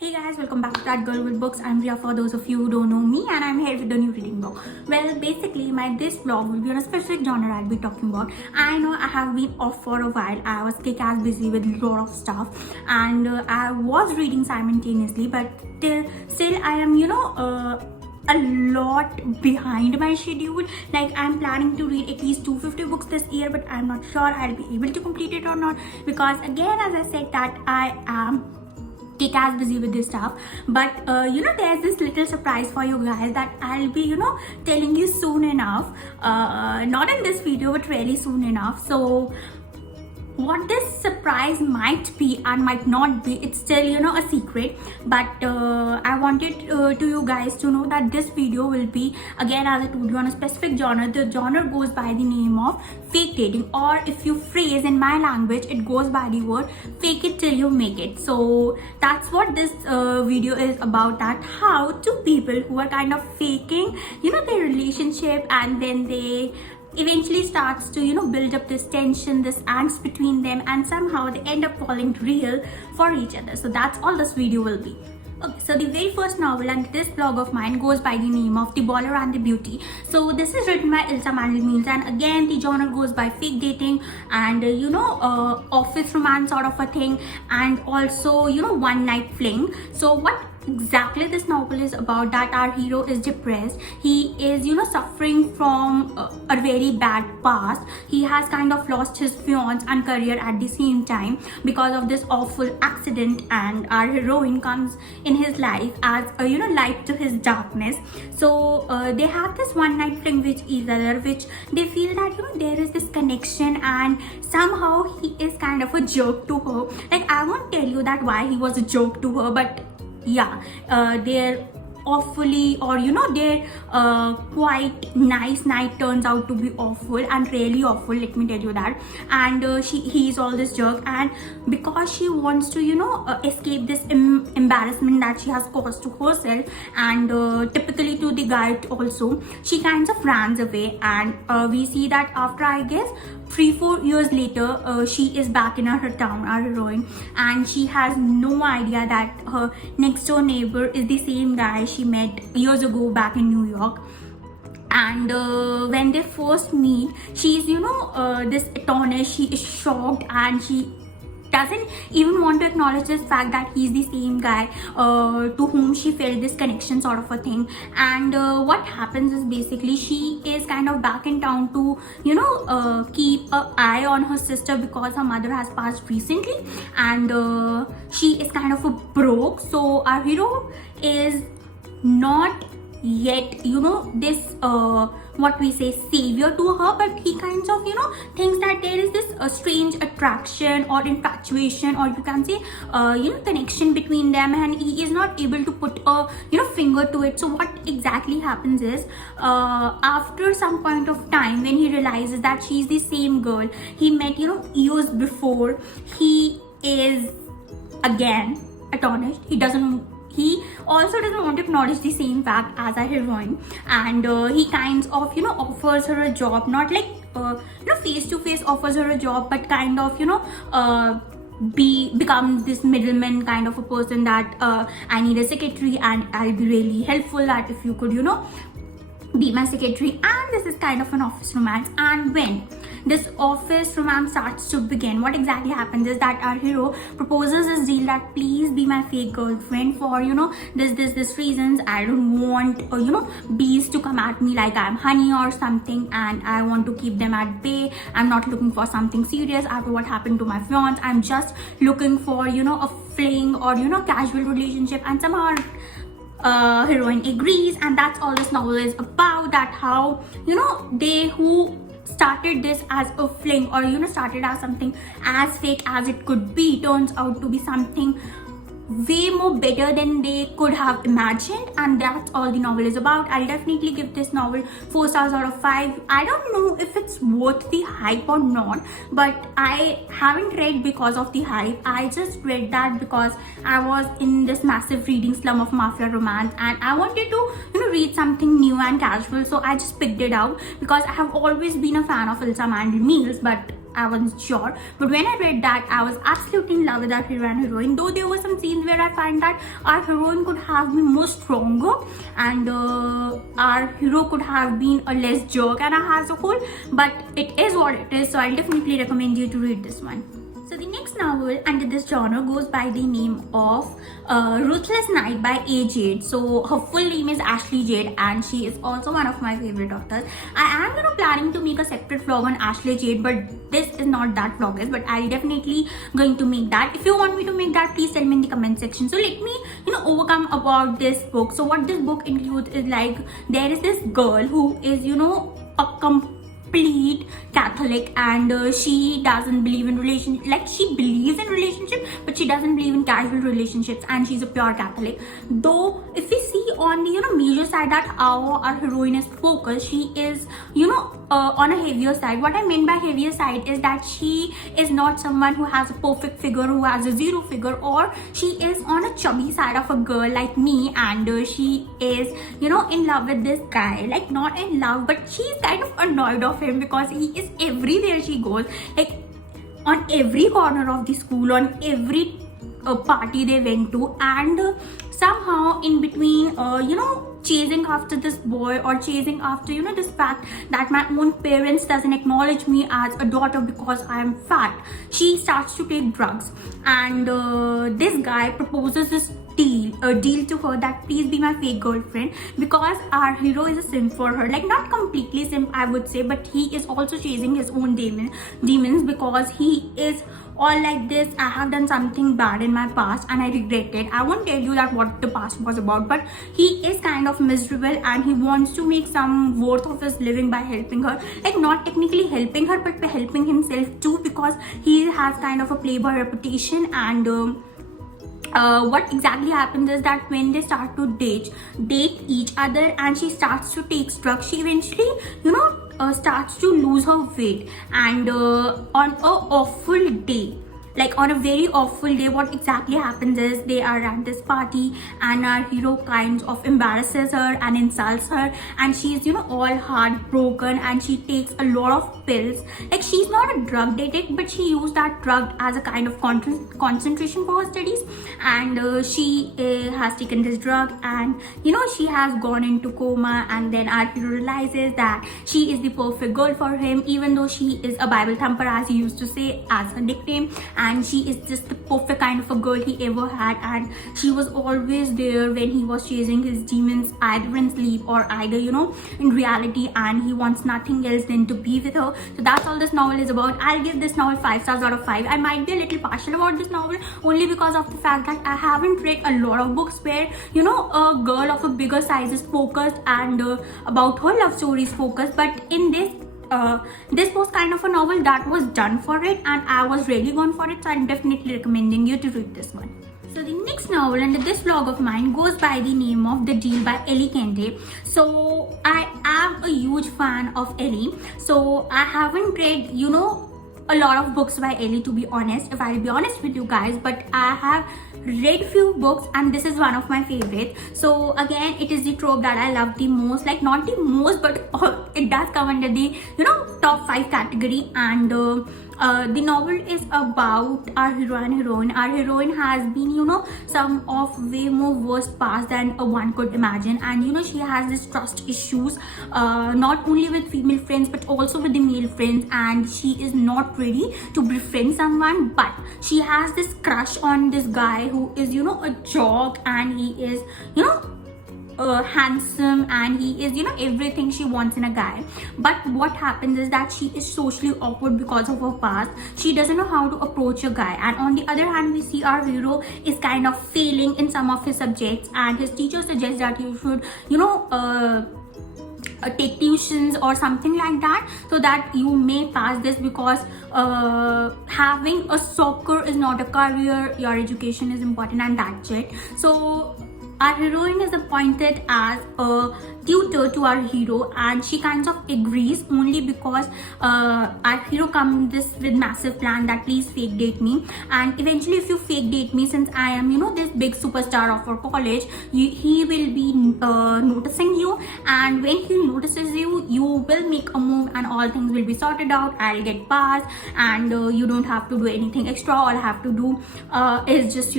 Hey guys, welcome back to That Girl with Books. I'm Ria for those of you who don't know me, and I'm here with a new reading book. Well, basically, this vlog will be on a specific genre I'll be talking about. I know I have been off for a while. I was kick-ass busy with a lot of stuff, and I was reading simultaneously, but still I am, a lot behind my schedule. Like, I'm planning to read at least 250 books this year, but I'm not sure I'll be able to complete it or not, because again, as I said, that I am kick-ass busy with this stuff. But there's this little surprise for you guys that I'll be telling you soon enough, not in this video but really soon enough. So what this surprise might be and might not be, it's still a secret, but I wanted to you guys to know that this video will be, again, as I told you, on a specific genre. The genre goes by the name of fake dating, or if you phrase in my language, it goes by the word fake it till you make it. So that's what this video is about, that how two people who are kind of faking their relationship, and then they eventually starts to build up this tension, this angst between them, and somehow they end up falling real for each other. So that's all this video will be. Okay, so the very first novel and this blog of mine goes by the name of The Baller and the Beauty. So this is written by Ilsa Mandelmeans, and again the genre goes by fake dating and office romance sort of a thing, and also one night fling. So what exactly this novel is about, that our hero is depressed. He is suffering from a very bad past. He has kind of lost his fiance and career at the same time because of this awful accident, and our heroine comes in his life as a light to his darkness. So they have this one night fling with each other, which they feel that there is this connection, and somehow he is kind of a jerk to her. Like, I won't tell you that why he was a jerk to her, but yeah, they're awfully, or their quite nice night turns out to be awful and really awful, let me tell you that. And he's all this jerk, and because she wants to escape this embarrassment that she has caused to herself, and typically to the guy also, she kind of runs away. And we see that after, I guess, 3-4 years later, she is back in her town, our heroine, and she has no idea that her next door neighbor is the same guy she met years ago back in New York. And when they first meet, she's this astonished, she is shocked, and she doesn't even want to acknowledge this fact that he's the same guy to whom she felt this connection sort of a thing. And what happens is, basically, she is kind of back in town to keep an eye on her sister because her mother has passed recently, and she is kind of a broke. So our hero is not yet this what we say savior to her, but he kinds of thinks that there is this strange attraction or infatuation, or you can say connection between them, and he is not able to put a finger to it. So what exactly happens is, after some point of time, when he realizes that she's the same girl he met years before, he is again astonished. He also doesn't want to acknowledge the same fact as a heroine, and he kinds of offers her a job, not like face to face offers her a job, but kind of becomes this middleman kind of a person, that I need a secretary and I'll be really helpful, that if you could be my secretary. And this is kind of an office romance. And when this office romance starts to begin, what exactly happens is that our hero proposes this deal that, please be my fake girlfriend for this reasons. I don't want bees to come at me like I'm honey or something, and I want to keep them at bay. I'm not looking for something serious after what happened to my fiance. I'm just looking for a fling or casual relationship. And somehow heroine agrees, and that's all this novel is about, that how they who started this as a fling, or started as something as fake as it could be, turns out to be something way more better than they could have imagined. And that's all the novel is about. I'll definitely give this novel 4 stars out of 5. I don't know if it's worth the hype or not, but I haven't read because of the hype. I just read that because I was in this massive reading slum of mafia romance, and I wanted to read something new and casual. So I just picked it out because I have always been a fan of Ilsa Mandelmeans, but I wasn't sure. But when I read that, I was absolutely in love with our hero and heroine. Though there were some scenes where I find that our heroine could have been more stronger, and our hero could have been a less jerk and as a whole. But it is what it is. So I'll definitely recommend you to read this one. So the next novel under this genre goes by the name of Ruthless Night by A. Jade. So her full name is Ashley Jade, and she is also one of my favorite authors. I am planning to make a separate vlog on Ashley Jade, but this is not that vlog, but I'll definitely going to make that. If you want me to make that, please tell me in the comment section. So let me overcome about this book. So what this book includes is like there is this girl who is a complete Catholic, and she doesn't believe in relationship. Like, she believes in relationship, but she doesn't believe in casual relationships, and she's a pure Catholic. Though if we see on the major side that how our heroine is focused, she is on a heavier side. What I mean by heavier side is that she is not someone who has a perfect figure, who has a zero figure, or she is on a chubby side of a girl like me, and she is in love with this guy. Like, not in love, but she's kind of annoyed of him because he is everywhere she goes, like on every corner of the school, on every party they went to, and somehow in between chasing after this boy, or chasing after this fact that my own parents doesn't acknowledge me as a daughter because I am fat, she starts to take drugs, and this guy proposes this deal to her that please be my fake girlfriend, because our hero is a simp for her. Like, not completely simp, I would say, but he is also chasing his own demons, because he is all like this. I have done something bad in my past and I regret it. I won't tell you that what the past was about, but he is kind of miserable, and he wants to make some worth of his living by helping her. Like, not technically helping her, but by helping himself too, because he has kind of a playboy reputation. And what exactly happens is that when they start to date each other, and she starts to take drugs, she eventually starts to lose her weight, and on a awful day, like on a very awful day, what exactly happens is they are at this party, and our hero kind of embarrasses her and insults her, and she's all heartbroken, and she takes a lot of pills. Like, she's not a drug addict, but she used that drug as a kind of concentration for her studies, and she has taken this drug, and she has gone into coma, and then our hero realizes that she is the perfect girl for him, even though she is a Bible thumper, as he used to say as her nickname, and she is just the perfect kind of a girl he ever had, and she was always there when he was chasing his demons, either in sleep or either in reality, and he wants nothing else than to be with her. So that's all this novel is about. I'll give this novel 5 stars out of 5. I might be a little partial about this novel only because of the fact that I haven't read a lot of books where a girl of a bigger size is focused, and about her love story is focused. But in this was kind of a novel that was done for it, and I was really gone for it, so I'm definitely recommending you to read this one. So the next novel under this vlog of mine goes by the name of The Deal by Ellie Kende. So I am a huge fan of Ellie. So I haven't read a lot of books by Ellie, to be honest, if I'll be honest with you guys, but I have read few books, and this is one of my favorites. So again, it is the trope that I love the most, like not the most, but it does come under the top 5 category. And the novel is about our hero and heroine. Our heroine has been some of way more worst past than one could imagine, and she has this trust issues, not only with female friends but also with the male friends, and she is not ready to befriend someone, but she has this crush on this guy who is a jock, and he is handsome, and he is everything she wants in a guy. But what happens is that she is socially awkward because of her past. She doesn't know how to approach a guy, and on the other hand, we see our hero is kind of failing in some of his subjects, and his teacher suggests that he should take tuitions or something like that, so that you may pass this, because having a soccer is not a career, your education is important, and that's it. So our heroine is appointed as a tutor to our hero, and she kind of agrees only because our hero comes this with massive plan that please fake date me, and eventually if you fake date me, since I am this big superstar of our college, he will be noticing you, and when he notices you, you will make a move and all things will be sorted out. I'll get passed, and you don't have to do anything extra. All I have to do is just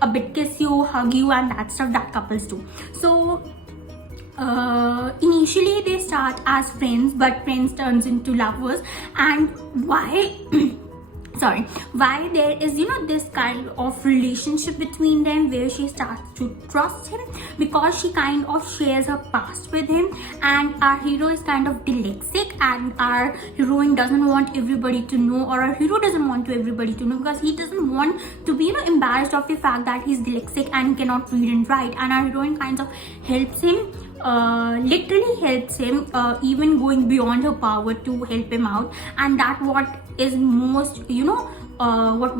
a bit kiss you, hug you, and that stuff that couples do. So initially they start as friends, but friends turns into lovers. And why why there is this kind of relationship between them, where she starts to trust him because she kind of shares her past with him, and our hero is kind of dyslexic, and our heroine doesn't want everybody to know, or our hero doesn't want everybody to know, because he doesn't want to be embarrassed of the fact that he's dyslexic and cannot read and write. And our heroine kind of helps him, literally helps him, even going beyond her power to help him out. And that what is most what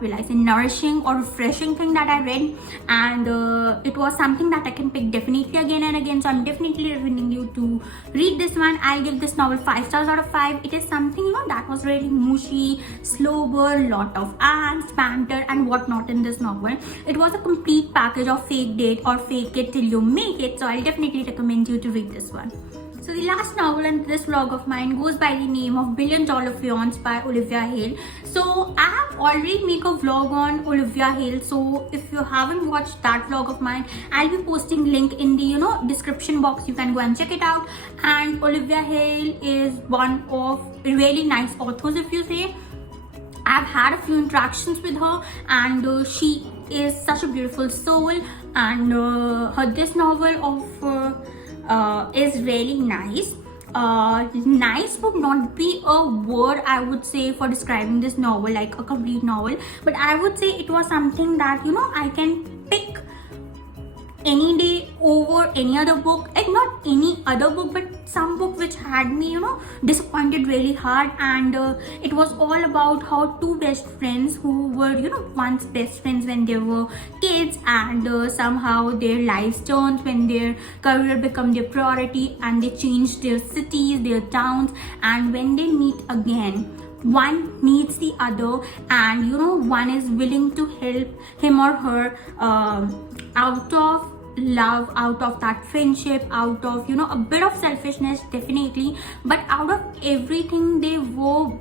will I say, nourishing or refreshing thing that I read. And it was something that I can pick definitely again and again, so I'm definitely recommending you to read this one. I'll give this novel 5 stars out of 5. It is something that was really mushy, slow burn, lot of angst, banter and whatnot in this novel. It was a complete package of fake date or fake it till you make it, so I'll definitely recommend you to read this one. So the last novel in this vlog of mine goes by the name of $1 Billion Fiance by Olivia Hale. So I have already made a vlog on Olivia Hale, so if you haven't watched that vlog of mine, I'll be posting link in the description box. You can go and check it out. And Olivia Hale is one of really nice authors, if you say. I've had a few interactions with her, and she is such a beautiful soul, and this novel of is really nice. Nice would not be a word I would say for describing this novel, like a complete novel, but I would say it was something that I can pick any day over any other book. Like not any other book, but some book which had me disappointed really hard. And it was all about how two best friends who were once best friends when they were kids, and somehow their lives turned when their career become their priority, and they changed their cities, their towns, and when they meet again, one needs the other, and one is willing to help him or her out of love, out of that friendship, out of a bit of selfishness definitely, but out of everything they were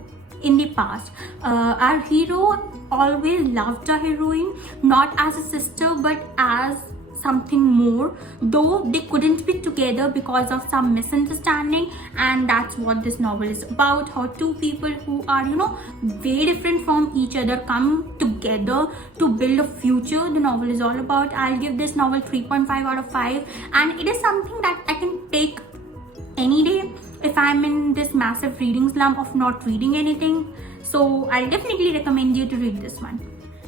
in the past. Our hero always loved our heroine not as a sister but as something more, though they couldn't be together because of some misunderstanding. And that's what this novel is about, how two people who are very different from each other come together to build a future. The novel is all about. I'll give this novel 3.5 out of 5, and it is something that I can take any day if I'm in this massive reading slump of not reading anything. So I'll definitely recommend you to read this one.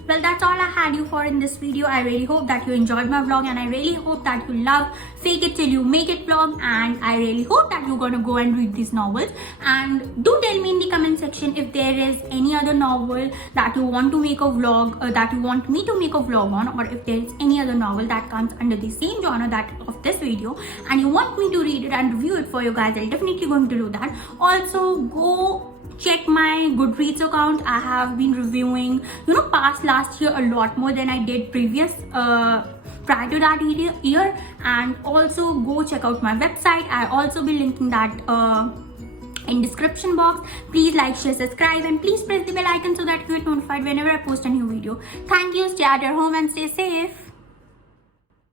Well, that's all I had you for in this video. I really hope that you enjoyed my vlog, and I really hope that you love fake it till you make it vlog, and I really hope that you're gonna go and read these novels. And do tell me in the comment section if there is any other novel that you want to make a vlog, that you want me to make a vlog on, or if there is any other novel that comes under the same genre that of this video and you want me to read it and review it for you guys. I'll definitely going to do that. Also, go check my Goodreads account. I have been reviewing past last year a lot more than I did previous prior to that year. And also go check out my website. I'll also be linking that in description box. Please like, share, subscribe, and please press the bell icon so that you get notified whenever I post a new video. Thank you. Stay at your home and stay safe.